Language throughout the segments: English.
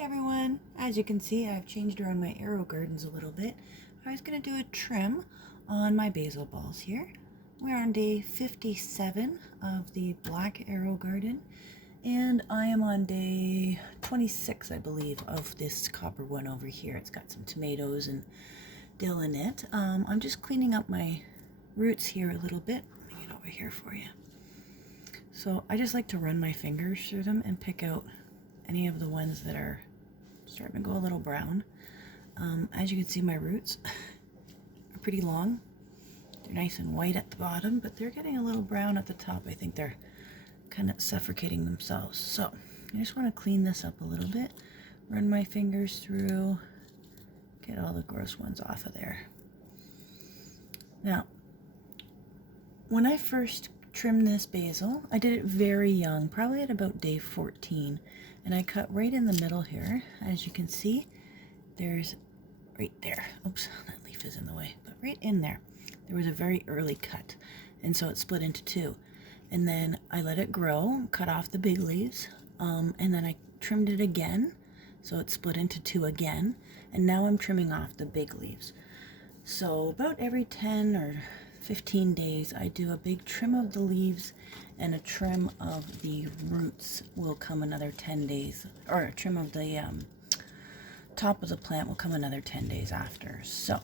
Hi everyone! As you can see, I've changed around my Aerogardens a little bit. I was going to do a trim on my basil balls here. We're on day 57 of the black Aerogarden, and I am on day 26, I believe, of this copper one over here. It's got some tomatoes and dill in it. I'm just cleaning up my roots here a little bit. Let me get over here for you. So I just like to run my fingers through them and pick out any of the ones that are starting to go a little brown. As you can see, my roots are pretty long. They're nice and white at the bottom, but they're getting a little brown at the top. I think they're kind of suffocating themselves. So I just want to clean this up a little bit, run my fingers through, get all the gross ones off of there. Now, when I first trimmed this basil, I did it very young, probably at about day 14. And I cut right in the middle here. As you can see, there's right there. Oops, that leaf is in the way. But right in there was a very early cut. And so it split into two. And then I let it grow, cut off the big leaves. And then I trimmed it again. So it split into two again. And now I'm trimming off the big leaves. So about every 10 or 15 days, I do a big trim of the leaves, and a trim of the roots will come another 10 days, or a trim of the top of the plant will come another 10 days after. So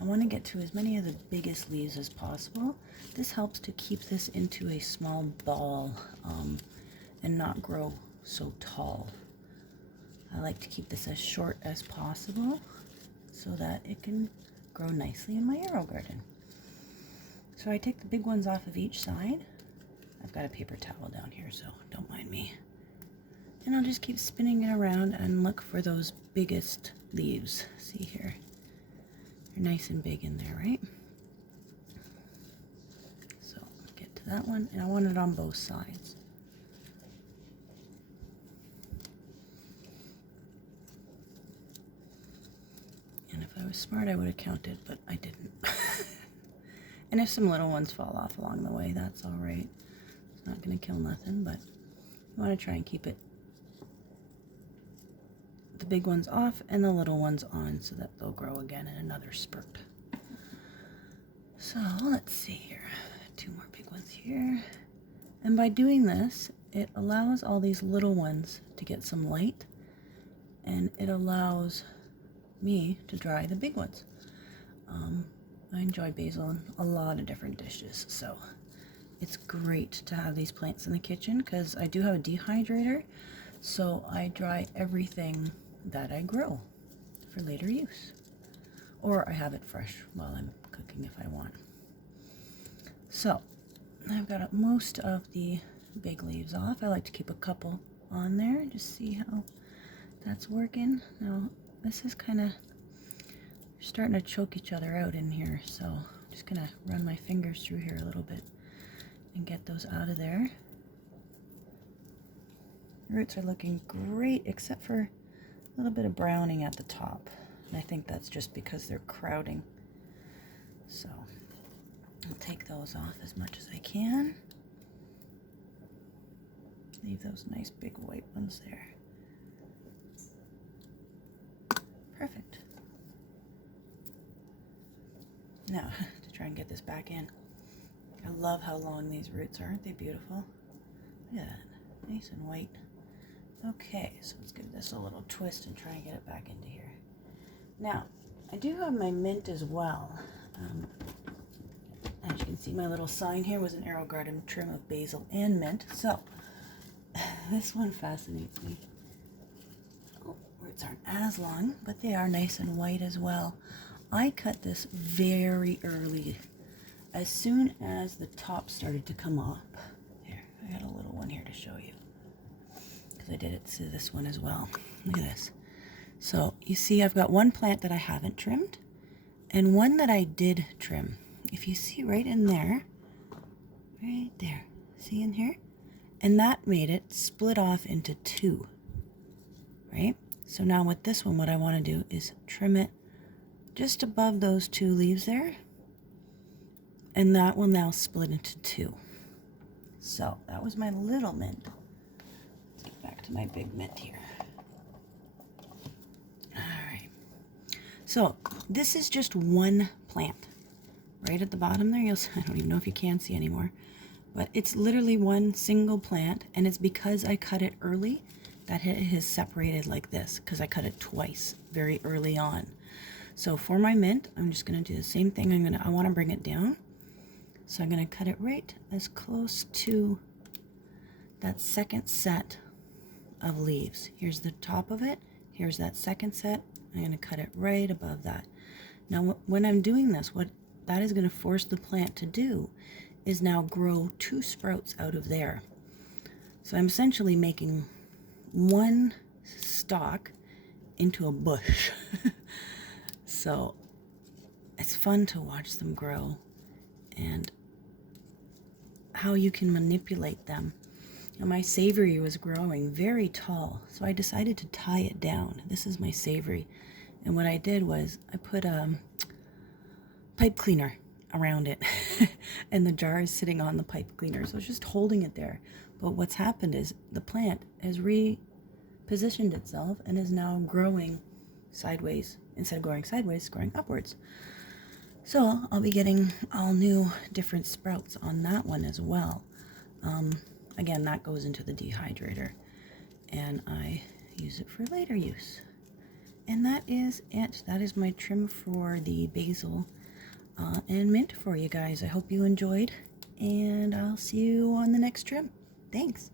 I want to get to as many of the biggest leaves as possible. This helps to keep this into a small ball and not grow so tall. I like to keep this as short as possible so that it can grow nicely in my Aerogarden. So I take the big ones off of each side. I've got a paper towel down here, so don't mind me. And I'll just keep spinning it around and look for those biggest leaves. See here? They're nice and big in there, right? So get to that one, and I want it on both sides. And if I was smart, I would have counted, but I didn't. And if some little ones fall off along the way, that's all right. It's not going to kill nothing, but you want to try and keep it, the big ones off and the little ones on, so that they'll grow again in another spurt. So let's see here. Two more big ones here. And by doing this, it allows all these little ones to get some light, and it allows me to dry the big ones. I enjoy basil in a lot of different dishes, so it's great to have these plants in the kitchen because I do have a dehydrator, so I dry everything that I grow for later use. Or I have it fresh while I'm cooking if I want. So I've got most of the big leaves off. I like to keep a couple on there, just see how that's working. Now this is kind of starting to choke each other out in here, so I'm just gonna run my fingers through here a little bit and get those out of there. The roots are looking great, except for a little bit of browning at the top, and I think that's just because they're crowding. So I'll take those off as much as I can. Leave those nice big white ones there. Perfect. Now, to try and get this back in. I love how long these roots are. Aren't they beautiful? Look at that. Nice and white. Okay, so let's give this a little twist and try and get it back into here. Now, I do have my mint as well. As you can see, my little sign here was an Aerogarden trim of basil and mint. So, this one fascinates me. Oh, roots aren't as long, but they are nice and white as well. I cut this very early, as soon as the top started to come off. Here, I got a little one here to show you, because I did it to this one as well. Look at this. So you see I've got one plant that I haven't trimmed, and one that I did trim. If you see right in there, right there, see in here? And that made it split off into two, right? So now with this one, what I want to do is trim it just above those two leaves there, and that will now split into two. So that was my little mint. Let's get back to my big mint here. So this is just one plant. Right at the bottom there, I don't even know if you can see anymore, but it's literally one single plant, and it's because I cut it early that it has separated like this, because I cut it twice very early on. So for my mint, I'm just going to do the same thing. I want to bring it down. So I'm going to cut it right as close to that second set of leaves. Here's the top of it. Here's that second set. I'm going to cut it right above that. Now when I'm doing this, what that is going to force the plant to do is now grow 2 sprouts out of there. So I'm essentially making one stalk into a bush. So it's fun to watch them grow and how you can manipulate them. Now my savory was growing very tall, so I decided to tie it down. This is my savory, and what I did was I put a pipe cleaner around it and the jar is sitting on the pipe cleaner, so it's just holding it there. But what's happened is the plant has repositioned itself and is now growing sideways. Instead of growing sideways, it's growing upwards. So I'll be getting all new different sprouts on that one as well. Again, that goes into the dehydrator and I use it for later use. And that is it. That is my trim for the basil and mint for you guys. I hope you enjoyed, and I'll see you on the next trim. Thanks.